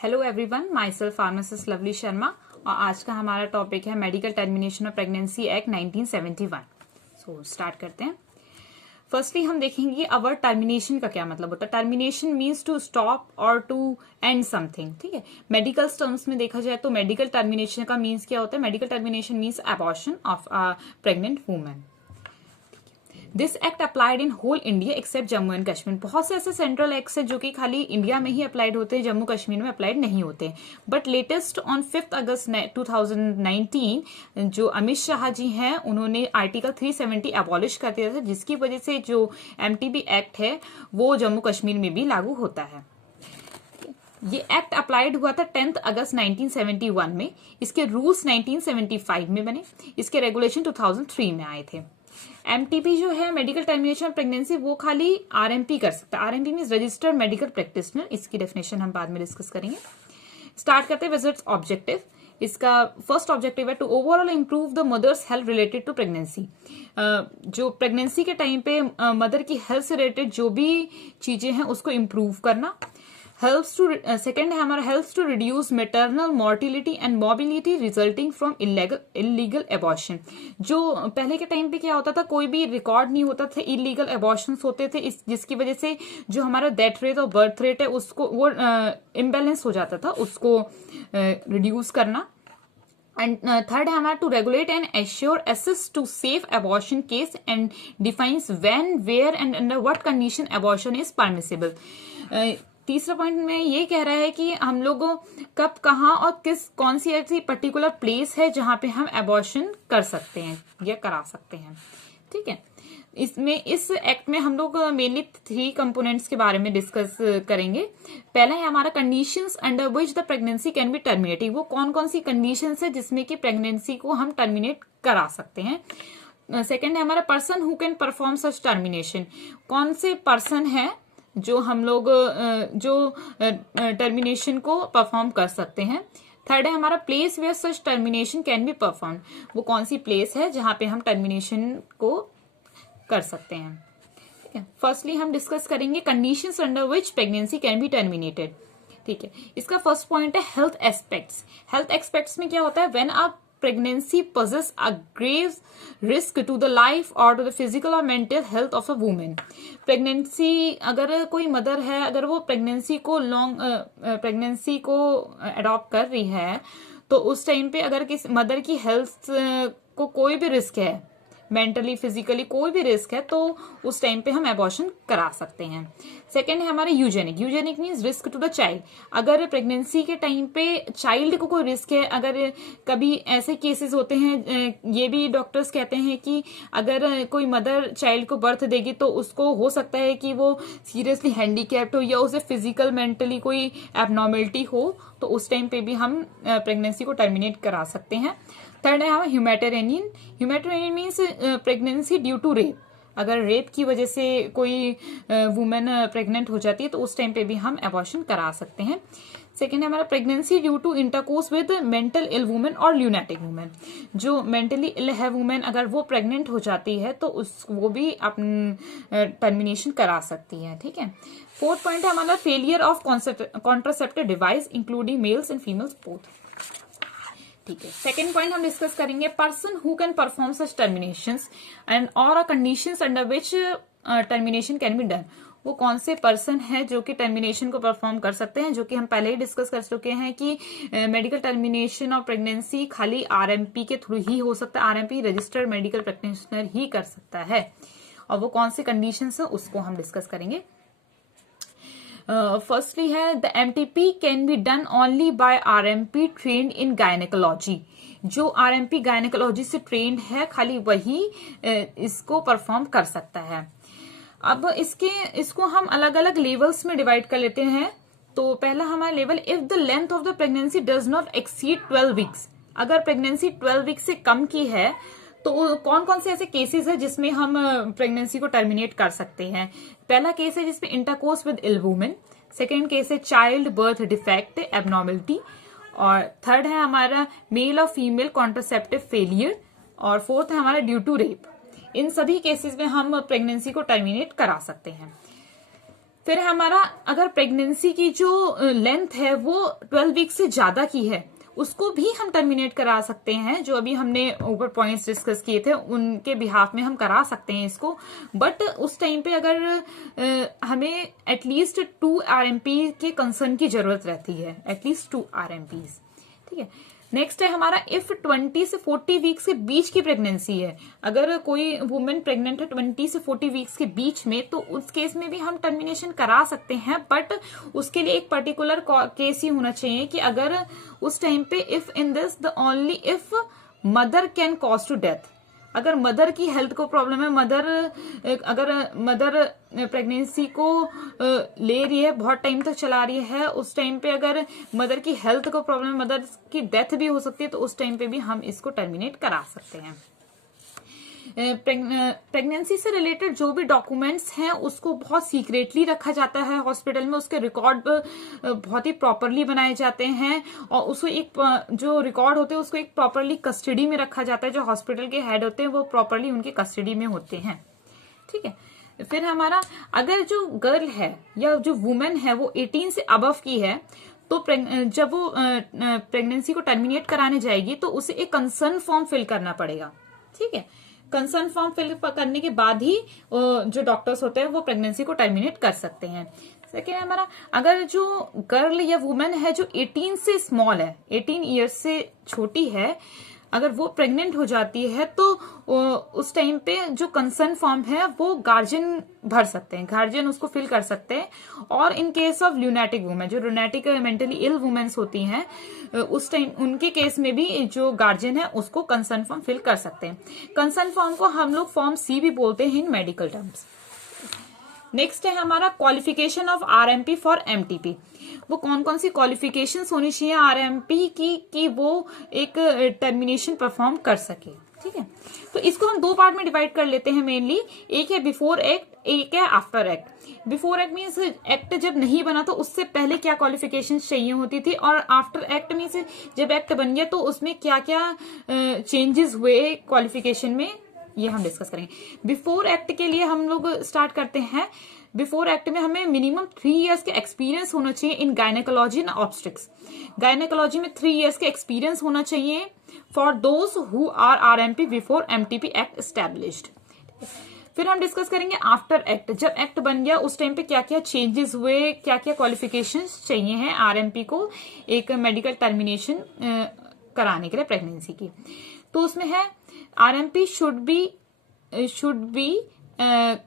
Hello everyone, my self pharmacist lovely Sharma और आज का हमारा टॉपिक है medical termination of pregnancy act 1971। So start करते हैं। फर्स्टली हम देखेंगे अवर टर्मिनेशन का क्या मतलब होता है। टर्मिनेशन मीन्स टू स्टॉप और टू एंड समथिंग। ठीक है, मेडिकल टर्म्स में देखा जाए तो मेडिकल टर्मिनेशन का मीन्स क्या होता है। Medical termination means abortion of a pregnant woman. This act applied in whole India except Jammu and Kashmir. बहुत से ऐसे सेंट्रल एक्ट्स है जो कि खाली इंडिया में ही अप्लाइड होते हैं, जम्मू कश्मीर में अप्लाइड नहीं होते। बट लेटेस्ट ऑन 5 अगस्त 2019 जो अमित शाह जी हैं उन्होंने आर्टिकल 370 अबॉलिश कर दिया था, जिसकी वजह से जो एमटीबी एक्ट है वो जम्मू कश्मीर में भी लागू होता है। ये एक्ट अप्लाइड हुआ था 10 अगस्त 1971 में। इसके रूल्स 1975 में बने, इसके रेगुलेशन 2003 में आए थे। एमटीपी जो है मेडिकल टर्मिनेशन ऑफ प्रेगनेंसी वो खाली आरएमपी कर सकता है। RMP means registered medical practitioner. इसकी डेफिनेशन हम बाद में डिस्कस करेंगे। स्टार्ट करते हैं विजिट्स ऑब्जेक्टिव। इसका फर्स्ट ऑब्जेक्टिव है to overall improve the mother's health related to pregnancy. जो प्रेगनेंसी के टाइम पे मदर की हेल्थ से रिलेटेड जो भी चीजें हैं उसको इंप्रूव करना। सेकेंड है हमारा helps to reduce maternal mortality and mobility resulting from illegal abortion. जो पहले के टाइम पे क्या होता था, कोई भी रिकॉर्ड नहीं होता था, इलीगल एबॉर्शन होते थे, जिसकी वजह से जो हमारा डेथ रेट और बर्थ रेट है उसको वो इम्बेलेंस हो जाता था, उसको रिड्यूस करना। एंड थर्ड है हमारा to regulate and assure assist to safe abortion case and defines when where and under what condition abortion is permissible. तीसरा पॉइंट में ये कह रहा है कि हम लोगों कब कहाँ और कौन सी ऐसी पर्टिकुलर प्लेस है जहां पे हम एबॉर्शन कर सकते हैं या करा सकते हैं। ठीक है, इस एक्ट में हम लोग मेनली 3 कंपोनेंट्स के बारे में डिस्कस करेंगे। पहला है हमारा conditions under which the pregnancy can be terminated. वो कौन कौन सी कंडीशंस है जिसमें कि प्रेगनेंसी को हम टर्मिनेट करा सकते हैं। सेकेंड है हमारा person who can perform such termination. कौन से पर्सन है जो हम लोग जो टर्मिनेशन को परफॉर्म कर सकते हैं। थर्ड है हमारा place where such termination can be perform. वो कौन सी प्लेस है जहां पे हम टर्मिनेशन को कर सकते हैं। ठीक है, फर्स्टली हम डिस्कस करेंगे conditions under which pregnancy can be terminated. ठीक है, इसका फर्स्ट पॉइंट है हेल्थ एस्पेक्ट्स। हेल्थ एस्पेक्ट्स में क्या होता है, व्हेन आप pregnancy poses a grave risk to the life or to the physical or mental health of a woman। Pregnancy अगर कोई मदर है, अगर वो प्रेगनेंसी को अडॉप्ट कर रही है तो उस टाइम पे अगर किसी मदर की हेल्थ को कोई भी रिस्क है, मेंटली फिजिकली कोई भी रिस्क है, तो उस टाइम पे हम एबॉर्शन करा सकते हैं। सेकेंड है हमारे eugenic. Eugenic means risk to the child. अगर प्रेगनेंसी के टाइम पे चाइल्ड को कोई रिस्क है, अगर कभी ऐसे केसेस होते हैं, ये भी डॉक्टर्स कहते हैं कि अगर कोई मदर चाइल्ड को बर्थ देगी तो उसको हो सकता है कि वो सीरियसली हैंडीकैप्ड हो या उसे फिजिकल मेंटली कोई एबनॉर्मेलिटी हो, तो उस टाइम पे भी हम प्रेगनेंसी को टर्मिनेट करा सकते हैं। थर्ड है हमारा humanitarian. Humanitarian means pregnancy due to rape. अगर रेप की वजह से कोई वुमेन प्रेग्नेंट हो जाती है तो उस टाइम पे भी हम एबॉर्शन करा सकते हैं। सेकेंड है हमारा pregnancy due to intercourse with mental ill women और ल्यूनेटिक वुमेन। जो मेंटली इल है वुमेन, अगर वो प्रेग्नेंट हो जाती है तो वो भी अपनी टर्मिनेशन करा सकती है। ठीक है, फोर्थ पॉइंट है हमारा failure of contraceptive device including males and females both. ठीक है, सेकेंड पॉइंट हम डिस्कस करेंगे person who can perform such terminations and और uh conditions under which termination can be done. वो कौन से पर्सन है जो कि टर्मिनेशन को परफॉर्म कर सकते हैं, जो कि हम पहले ही डिस्कस कर चुके हैं कि मेडिकल टर्मिनेशन ऑफ प्रेगनेंसी खाली आरएमपी के थ्रू ही हो सकता है। आरएमपी रजिस्टर्ड मेडिकल प्रैक्टिशनर ही कर सकता है, और वो कौन से कंडीशंस है उसको हम डिस्कस करेंगे। फर्स्टली है the MTP can be done only by RMP trained in gynaecology. जो आरएमपी गायनेकोलॉजी से ट्रेन्ड है खाली वही इसको परफॉर्म कर सकता है। अब इसको हम अलग अलग लेवल्स में डिवाइड कर लेते हैं। तो पहला हमारा level, if the length of the pregnancy does not exceed 12 weeks. अगर प्रेगनेंसी 12 वीक्स से कम की है तो कौन कौन से ऐसे केसेस है जिसमें हम प्रेगनेंसी को टर्मिनेट कर सकते हैं। पहला केस है जिसमें intercourse with ill women. Second case है चाइल्ड बर्थ डिफेक्ट एबनॉर्मेलिटी। और थर्ड है हमारा मेल और फीमेल कॉन्ट्रासेप्टिव फेलियर। और फोर्थ है हमारा ड्यू टू रेप। इन सभी केसेस में हम प्रेगनेंसी को टर्मिनेट करा सकते हैं। फिर हमारा अगर प्रेगनेंसी की जो लेंथ है वो 12 वीक से ज्यादा की है, उसको भी हम टर्मिनेट करा सकते हैं। जो अभी हमने ऊपर पॉइंट्स डिस्कस किए थे उनके बिहाफ में हम करा सकते हैं इसको। बट उस टाइम पे अगर हमें एटलीस्ट 2 RMP के कंसर्न की जरूरत रहती है, एटलीस्ट 2 RMPs। ठीक है, नेक्स्ट है हमारा इफ 20 से 40 वीक्स के बीच की प्रेगनेंसी है, अगर कोई वुमेन प्रेग्नेंट है 20 से 40 वीक्स के बीच में, तो उस केस में भी हम टर्मिनेशन करा सकते हैं। बट उसके लिए एक पर्टिकुलर केस ही होना चाहिए कि अगर उस टाइम पे if in this the only if mother can cause to death, अगर मदर की हेल्थ को प्रॉब्लम है, अगर मदर प्रेगनेंसी को ले रही है, बहुत टाइम तक चला रही है, उस टाइम पे अगर मदर की हेल्थ को प्रॉब्लम है, मदर की डेथ भी हो सकती है, तो उस टाइम पे भी हम इसको टर्मिनेट करा सकते हैं। प्रेगनेंसी से रिलेटेड जो भी डॉक्यूमेंट्स हैं उसको बहुत सीक्रेटली रखा जाता है हॉस्पिटल में, उसके रिकॉर्ड बहुत ही प्रॉपरली बनाए जाते हैं और उसको एक जो रिकॉर्ड होते हैं उसको एक प्रॉपरली कस्टडी में रखा जाता है। जो हॉस्पिटल के हेड होते हैं वो प्रॉपरली उनके कस्टडी में होते हैं। ठीक है, फिर हमारा अगर जो गर्ल है या जो वुमेन है वो 18 से अबव की है, तो जब वो प्रेगनेंसी को टर्मिनेट कराने जाएगी तो उसे एक कंसर्न फॉर्म फिल करना पड़ेगा। ठीक है, कंसर्न फॉर्म फिल करने के बाद ही जो डॉक्टर्स होते हैं वो प्रेगनेंसी को टर्मिनेट कर सकते हैं। सेकेंड है हमारा अगर जो गर्ल या वुमेन है जो 18 से स्मॉल है, 18 ईयर्स से छोटी है, अगर वो प्रेग्नेंट हो जाती है तो उस टाइम पे जो कंसर्न फॉर्म है वो गार्जियन भर सकते हैं, गार्जियन उसको फिल कर सकते हैं। और in case of lunatic women, जो ल्यूनेटिक मेंटली इल वुमेन्स होती हैं, उस टाइम उनके केस में भी जो गार्जियन है उसको कंसर्न फॉर्म फिल कर सकते हैं। कंसर्न फॉर्म को हम लोग फॉर्म C भी बोलते हैं इन मेडिकल टर्म्स। नेक्स्ट है हमारा qualification of RMP for MTP। वो कौन कौन सी क्वालिफिकेशंस होनी चाहिए RMP की कि वो एक टर्मिनेशन परफॉर्म कर सके। ठीक है, तो इसको हम 2 पार्ट में डिवाइड कर लेते हैं मेनली। एक है बिफोर एक्ट, एक है after act. Before act means act जब नहीं बना तो उससे पहले क्या क्वालिफिकेशंस चाहिए होती थी, और आफ्टर एक्ट मीन्स जब एक्ट बन गया तो उसमें क्या क्या चेंजेस हुए क्वालिफिकेशन में, ये हम डिस्कस करेंगे। बिफोर एक्ट के लिए हम लोग स्टार्ट करते हैं। बिफोर एक्ट में हमें मिनिमम 3 इयर्स के एक्सपीरियंस होना चाहिए in gynaecology and obstetrics. Gynaecology में 3 इयर्स के एक्सपीरियंस होना चाहिए for those who are RMP before MTP act established. फिर हम डिस्कस करेंगे आफ्टर एक्ट। जब एक्ट बन गया उस टाइम पे क्या क्या चेंजेस हुए, क्या क्या क्वालिफिकेशंस चाहिए हैं RMP को एक मेडिकल टर्मिनेशन कराने के लिए प्रेगनेंसी की। तो उसमें है RMP should be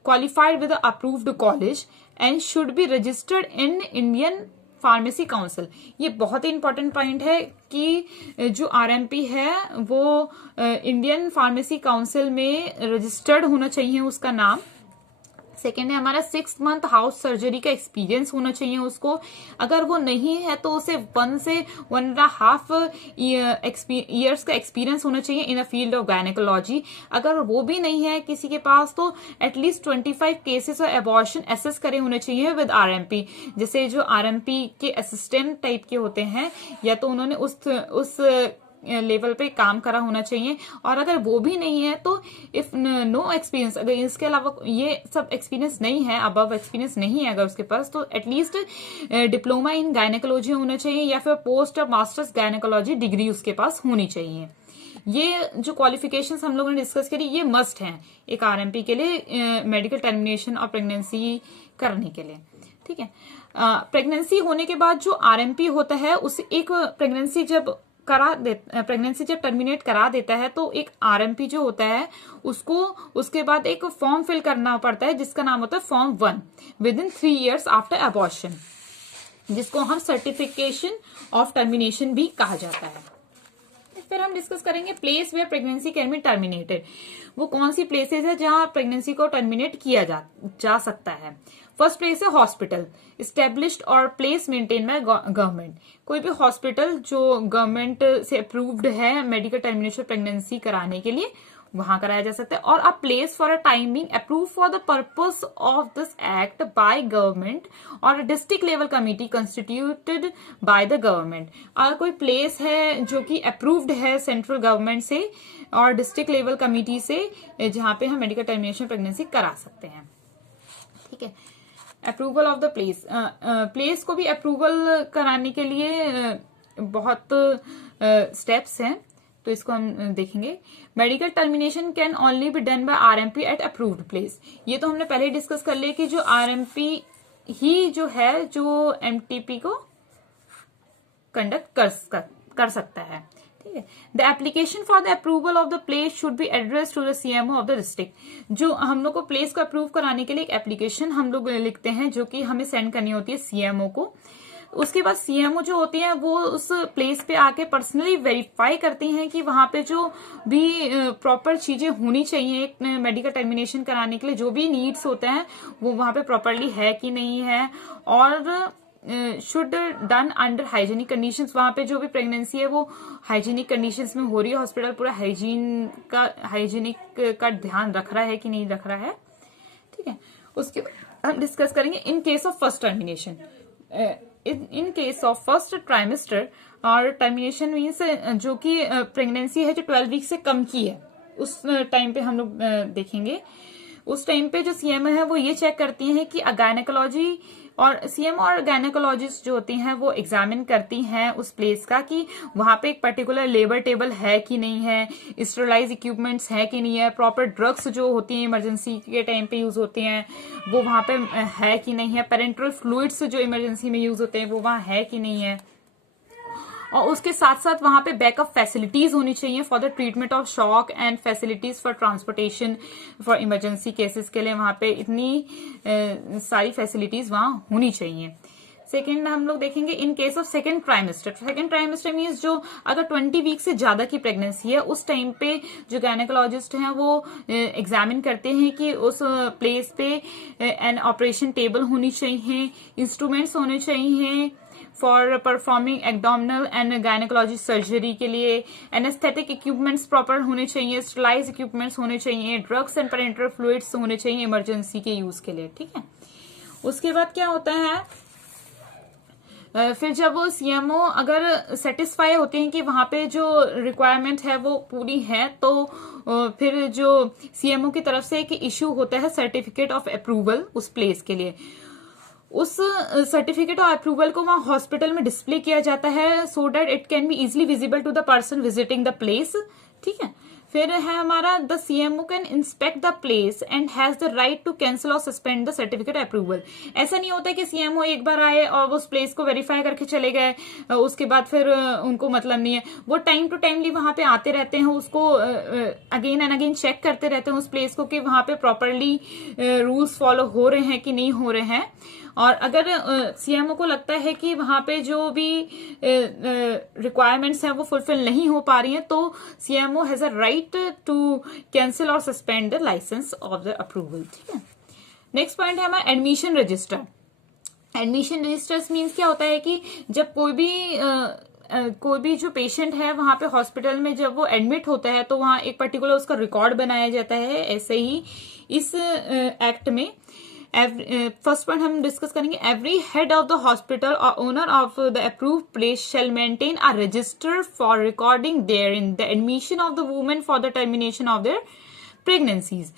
qualified with the approved college and should be registered in Indian Pharmacy Council। ये बहुत ही इंपॉर्टेंट पॉइंट है कि जो RMP है वो इंडियन फार्मेसी काउंसिल में रजिस्टर्ड होना चाहिए उसका नाम। सेकेंड है हमारा 6 मंथ हाउस सर्जरी का एक्सपीरियंस होना चाहिए उसको। अगर वो नहीं है तो उसे 1 से 1.5 ईयर्स का एक्सपीरियंस होना चाहिए in a field of gynaecology. अगर वो भी नहीं है किसी के पास तो at least 25 cases of abortion assist करे होने चाहिए विद RMP। जैसे जो RMP के असिस्टेंट टाइप के होते हैं या तो उन्होंने उस लेवल पे काम करा होना चाहिए। और अगर वो भी नहीं है तो इफ नो एक्सपीरियंस, अगर इसके अलावा ये सब एक्सपीरियंस नहीं है, अबव एक्सपीरियंस नहीं है अगर उसके पास, तो एटलीस्ट डिप्लोमा इन गायनेकोलॉजी होना चाहिए या फिर पोस्ट और मास्टर्स गायनेकोलॉजी डिग्री उसके पास होनी चाहिए। ये जो क्वालिफिकेशंस हम लोगों ने डिस्कस करी ये मस्ट हैं एक RMP के लिए मेडिकल टर्मिनेशन और प्रेगनेंसी करने के लिए। ठीक है, प्रेगनेंसी होने के बाद जो RMP होता है उसे एक प्रेगनेंसी जब टर्मिनेट करा देता है तो एक RMP जो होता है उसको उसके बाद एक फॉर्म फिल करना पड़ता है जिसका नाम होता है form 1 with in 3 years after abortion, जिसको हम सर्टिफिकेशन ऑफ टर्मिनेशन भी कहा जाता है। फिर हम डिस्कस करेंगे place where pregnancy can be terminated. वो कौन सी प्लेसेस है जहां प्रेगनेंसी को टर्मिनेट किया जा सकता है। फर्स्ट प्लेस है हॉस्पिटल, स्टेब्लिश्ड और प्लेस मेंटेन बाय गवर्नमेंट। कोई भी हॉस्पिटल जो गवर्नमेंट से अप्रूव्ड है मेडिकल टर्मिनेशन प्रेगनेंसी कराने के लिए वहां कराया जा सकता है। और a place for a timing approve for the purpose of this act by government और district level committee constituted by the government. और कोई प्लेस है जो कि अप्रूव्ड है सेंट्रल गवर्नमेंट से और डिस्ट्रिक्ट लेवल कमिटी से जहां पे हम मेडिकल टर्मिनेशन प्रेगनेंसी करा सकते हैं। ठीक है, approval of the place, place को भी अप्रूवल कराने के लिए बहुत स्टेप्स हैं, तो इसको हम देखेंगे। Medical termination can only be done by RMP at approved place. ये तो हमने पहले ही डिस्कस कर लिया कि जो आरएमपी ही जो है जो एमटीपी को कंडक्ट कर सकता है, ठीक है। The application for the approval of the place should be address to the CMO of the district. जो हम लोग को प्लेस को अप्रूव कराने के लिए एक एप्लीकेशन हम लोग लिखते हैं जो कि हमें सेंड करनी होती है सीएमओ को। उसके बाद सीएमओ जो होती है वो उस प्लेस पे आके पर्सनली वेरीफाई करती हैं कि वहां पे जो भी प्रॉपर चीजें होनी चाहिए एक मेडिकल टर्मिनेशन कराने के लिए, जो भी नीड्स होते हैं वो वहां पे प्रॉपरली है कि नहीं है, और should done under hygienic conditions. वहां पे जो भी प्रेगनेंसी है वो हाइजीनिक कंडीशंस में हो रही है, हॉस्पिटल पूरा हाइजीनिक का ध्यान रख रहा है कि नहीं रख रहा है, ठीक है। उसके बाद हम डिस्कस करेंगे in case of first termination. In case of first trimester और टर्मिनेशन मीन्स जो कि प्रेगनेंसी है जो 12 वीक से कम की है, उस टाइम पे हम लोग देखेंगे। उस टाइम पे जो सीएमओ है वो ये चेक करती हैं कि गायनेकोलॉजी और सीएमओ और गायनेकोलॉजिस्ट जो होती हैं वो एग्जामिन करती हैं उस प्लेस का कि वहां पे एक पर्टिकुलर लेबर टेबल है कि नहीं है, स्टेरलाइज इक्विपमेंट्स है कि नहीं है, प्रॉपर ड्रग्स जो होती हैं इमरजेंसी के टाइम पे यूज होती हैं वो वहां पे है कि नहीं है, पेरेंटल फ्लूइड्स जो इमरजेंसी में यूज होते हैं वो वहां है कि नहीं है, और उसके साथ साथ वहां पे बैकअप फैसिलिटीज होनी चाहिए for the treatment of shock and facilities for transportation for emergency cases के लिए वहां पे इतनी सारी फैसिलिटीज वहां होनी चाहिए। सेकेंड हम लोग देखेंगे in case of second trimester. Second trimester means जो अगर 20 वीक से ज्यादा की प्रेगनेंसी है उस टाइम पे जो गायनेकोलॉजिस्ट हैं वो एग्जामिन करते हैं कि उस प्लेस पे एन ऑपरेशन टेबल होनी चाहिए, इंस्ट्रूमेंट्स होने चाहिए for performing abdominal and gynaecology surgery के लिए, एनेस्थेटिक इक्विपमेंट्स प्रॉपर होने चाहिए, स्टेरलाइज इक्विपमेंट्स होने चाहिए, ड्रग्स एंड पेरेंटल फ्लूइड्स होने चाहिए इमरजेंसी के यूज के लिए, ठीक है। उसके बाद क्या होता है, फिर जब वो सीएमओ अगर सेटिस्फाई होते हैं कि वहां पे जो रिक्वायरमेंट है वो पूरी है तो फिर जो सीएमओ की तरफ से एक इश्यू होता है सर्टिफिकेट ऑफ अप्रूवल उस प्लेस के लिए। उस सर्टिफिकेट ऑफ अप्रूवल को वहां हॉस्पिटल में डिस्प्ले किया जाता है so that it can be easily visible to the person visiting the place, ठीक है। फिर है हमारा the CMO can inspect the place and has the right to cancel और सस्पेंड द सर्टिफिकेट अप्रूवल। ऐसा नहीं होता कि सीएमओ एक बार आए और उस प्लेस को वेरीफाई करके चले गए, उसके बाद फिर उनको मतलब नहीं है, वो टाइम टू टाइमली वहां पे आते रहते हैं, उसको अगेन एंड अगेन चेक करते रहते हैं उस प्लेस को कि वहां पे प्रॉपरली रूल्स फॉलो हो रहे हैं कि नहीं हो रहे हैं। और अगर सीएमओ को लगता है कि वहां पे जो भी रिक्वायरमेंट्स हैं वो फुलफिल नहीं हो पा रही हैं तो CMO has a right to cancel और suspend the licence of the approval, ठीक है। नेक्स्ट पॉइंट है हमारा admission register. Admission registers means क्या होता है कि जब कोई भी जो पेशेंट है वहां पे हॉस्पिटल में जब वो एडमिट होता है तो वहां एक पर्टिकुलर उसका रिकॉर्ड बनाया जाता है। ऐसे ही इस एक्ट में फर्स्ट पॉइंट हम डिस्कस करेंगे, every head of the hospital और owner of the approved place shall maintain a register for recording their in the admission of the women for the termination of their pregnancies.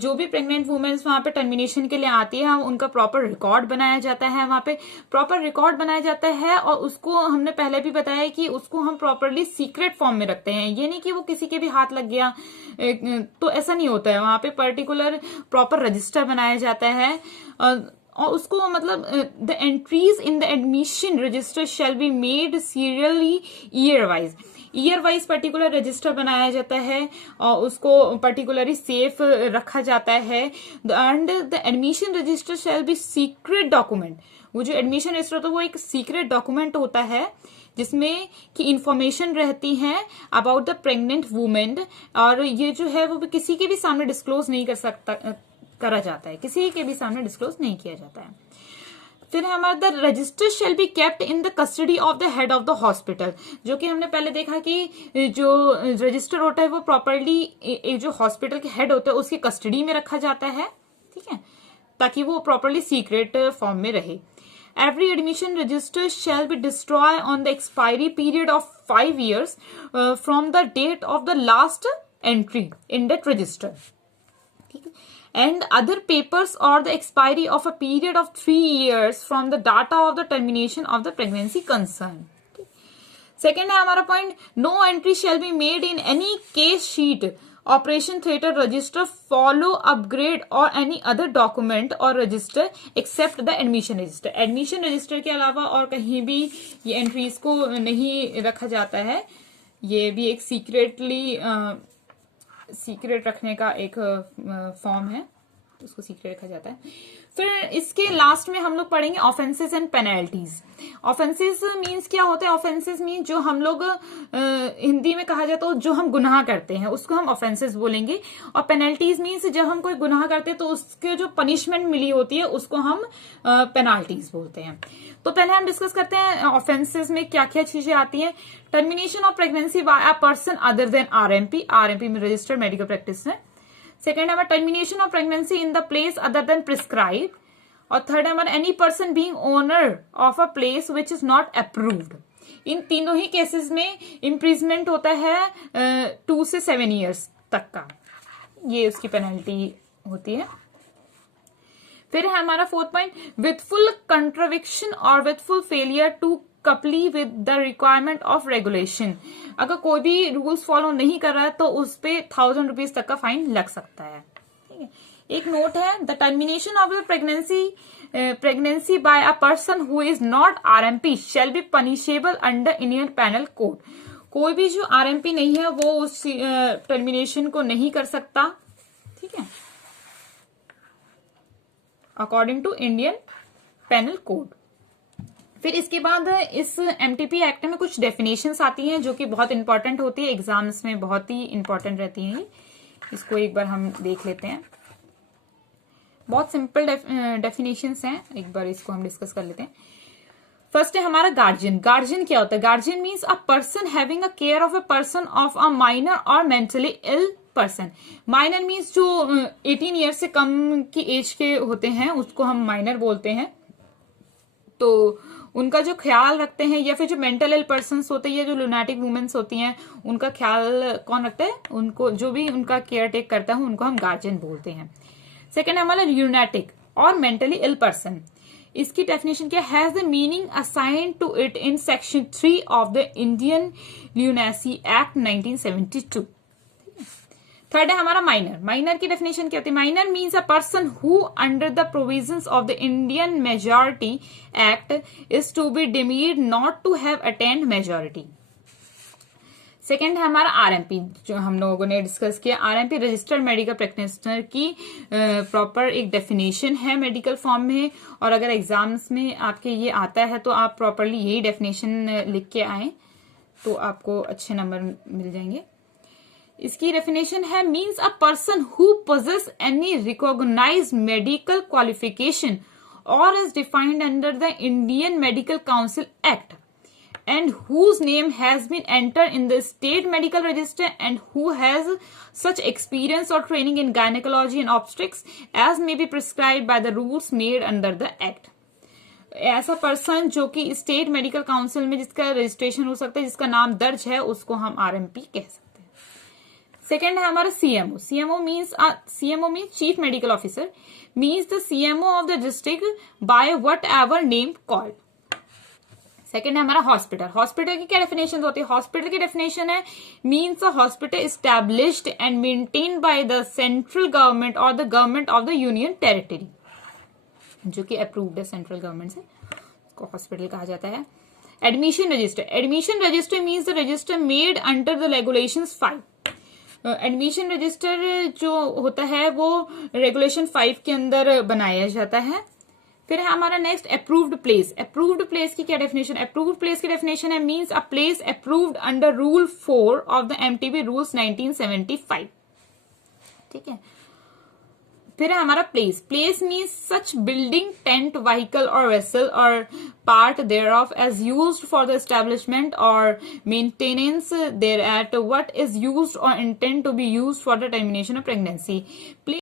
जो भी pregnant women's वहां पे termination के लिए आती है उनका प्रॉपर रिकॉर्ड बनाया जाता है, वहां पे प्रॉपर रिकॉर्ड बनाया जाता है और उसको हमने पहले भी बताया कि उसको हम प्रॉपरली सीक्रेट फॉर्म में रखते हैं। ये नहीं कि वो किसी के भी हाथ लग गया तो ऐसा नहीं होता है, वहां पे पर्टिकुलर प्रॉपर रजिस्टर बनाया जाता है और उसको मतलब the entries in the admission register shall be made serially year wise particular register बनाया जाता है और उसको पर्टिकुलरली सेफ रखा जाता है। And the admission register shall be secret document. वो जो एडमिशन रजिस्टर होता है वो एक सीक्रेट डॉक्यूमेंट होता है जिसमें कि इंफॉर्मेशन रहती है अबाउट द प्रेग्नेंट वुमेन, और ये जो है वो किसी के भी सामने डिस्क्लोज नहीं करा जाता है, किसी के भी सामने डिस्क्लोज नहीं किया जाता है। फिर हमारा the register shall be kept in the custody of the head of the hospital, जो कि हमने पहले देखा कि जो रजिस्टर होता है वो प्रॉपरली जो हॉस्पिटल के हेड होते हैं उसकी कस्टडी में रखा जाता है, ठीक है, ताकि वो प्रॉपरली सीक्रेट फॉर्म में रहे। Every admission register shall be destroyed on the expiry period of 5 years from the date of the last entry in that register. and other papers or the expiry of a period of 3 years from the data of the termination of the pregnancy concerned. Second है हमारा point, no entry shall be made in any case sheet, operation theatre register, follow upgrade और any other document और register except the admission register. Admission register के अलावा और कहीं भी ये एंट्रीज को नहीं रखा जाता है. ये भी एक सीक्रेट रखने का एक फॉर्म है, उसको सीक्रेट रखा जाता है. फिर इसके लास्ट में हम लोग पढ़ेंगे offences and penalties. Offences means क्या होता है? ऑफेंसेस मीन्स जो हम लोग हिंदी में कहा जाए तो जो हम गुनाह करते हैं उसको हम ऑफेंसेस बोलेंगे. और पेनल्टीज मीन्स जब हम कोई गुनाह करते हैं तो उसके जो पनिशमेंट मिली होती है उसको हम पेनल्टीज बोलते हैं. तो पहले हम डिस्कस करते हैं ऑफेंसेस में क्या क्या चीजें आती हैं. Termination of pregnancy by a person other than RMP. RMP में रजिस्टर्ड मेडिकल प्रैक्टिस है. सेकेंड हमारा termination of pregnancy in the place other than prescribe. और थर्ड हमारा any person being owner of a place which is not approved. इन तीनों ही cases में imprisonment होता है 2 से 7 ईयर्स तक का, ये उसकी पेनल्टी होती है. फिर है हमारा fourth point, with full contravention और with full failure to comply with the requirement of regulation. अगर कोई भी रूल्स फॉलो नहीं कर रहा है तो उस पे 1000 रुपीज तक का फाइन लग सकता है. ठीक है. एक नोट है, the termination of the pregnancy by a person who is not RMP shall be punishable under Indian penal code. कोई भी जो आरएमपी नहीं है वो उस टर्मिनेशन को नहीं कर सकता. ठीक है, according to Indian penal code. फिर इसके बाद इस एमटीपी एक्ट में कुछ डेफिनेशंस आती हैं जो कि बहुत इंपॉर्टेंट होती है, एग्जाम्स में बहुत ही इंपॉर्टेंट रहती हैं. इसको एक बार हम देख लेते हैं. बहुत सिंपल डेफिनेशंस हैं, एक बार इसको हम डिस्कस कर लेते हैं. फर्स्ट है हमारा गार्जियन. गार्जियन क्या होता है? Guardian means a person having a care of a person of a minor और mentally ill person. Minor means जो 18 ईयर से कम की एज के होते हैं उसको हम माइनर बोलते हैं. तो उनका जो ख्याल रखते हैं, या फिर जो मेंटल इल पर्सन होते हैं या जो लुनाटिक वुमेन्स होती हैं उनका ख्याल कौन रखता है? उनको जो भी उनका केयर टेक करता है उनको हम गार्जियन बोलते हैं. सेकेंड है हमारा ल्यूनाटिक और मेंटली इल पर्सन. इसकी डेफिनेशन क्या? Has the meaning assigned to it in section 3 of the Indian lunacy act 1972. Third है हमारा माइनर. माइनर की डेफिनेशन क्या होती है? Minor means a person who under the provisions of the Indian majority act is to be deemed not to have attained majority. Second है हमारा RMP, जो हम लोगों ने डिस्कस किया. आरएमपी रजिस्टर्ड मेडिकल प्रैक्टिशनर की प्रॉपर एक डेफिनेशन है मेडिकल फॉर्म में, और अगर एग्जाम्स में आपके ये आता है तो आप प्रॉपरली यही डेफिनेशन लिख के आए तो आपको अच्छे नंबर मिल जाएंगे. इसकी डेफिनेशन है, means a person who possesses any recognised medical qualification और is defined under the Indian medical council act and whose name has been entered in the state medical register and who has such experience or training in gynecology and obstetrics as may be prescribed by the rules made under the act. ऐसा person जो कि state medical council में जिसका registration हो सकता है, जिसका नाम दर्ज है, उसको हम आरएमपी कह सकते हैं. सेकेंड है हमारा CMO. CMO means chief medical officer, means the CMO of the district by what ever name called. Second है हमारा हॉस्पिटल. हॉस्पिटल की क्या डेफिनेशन होती है? हॉस्पिटल की डेफिनेशन है, means a hospital established and maintained by the central government और the government of the union territory, जो कि अप्रूव्ड है सेंट्रल गवर्नमेंट से, उसको हॉस्पिटल कहा जाता है. Admission register. Admission register means the register made under the regulations 5. Admission register जो होता है वो रेगुलेशन 5 के अंदर बनाया जाता है. फिर है हमारा next approved place. Approved place की क्या डेफिनेशन? अप्रूव्ड प्लेस की डेफिनेशन है, means a place approved under rule 4 of the MTB rules 1975. ठीक है. फिर है हमारा place. Place means such building, tent, vehicle और वेसल और part thereof as used for the establishment और maintenance thereat what is used और intend to be used for the termination of pregnancy.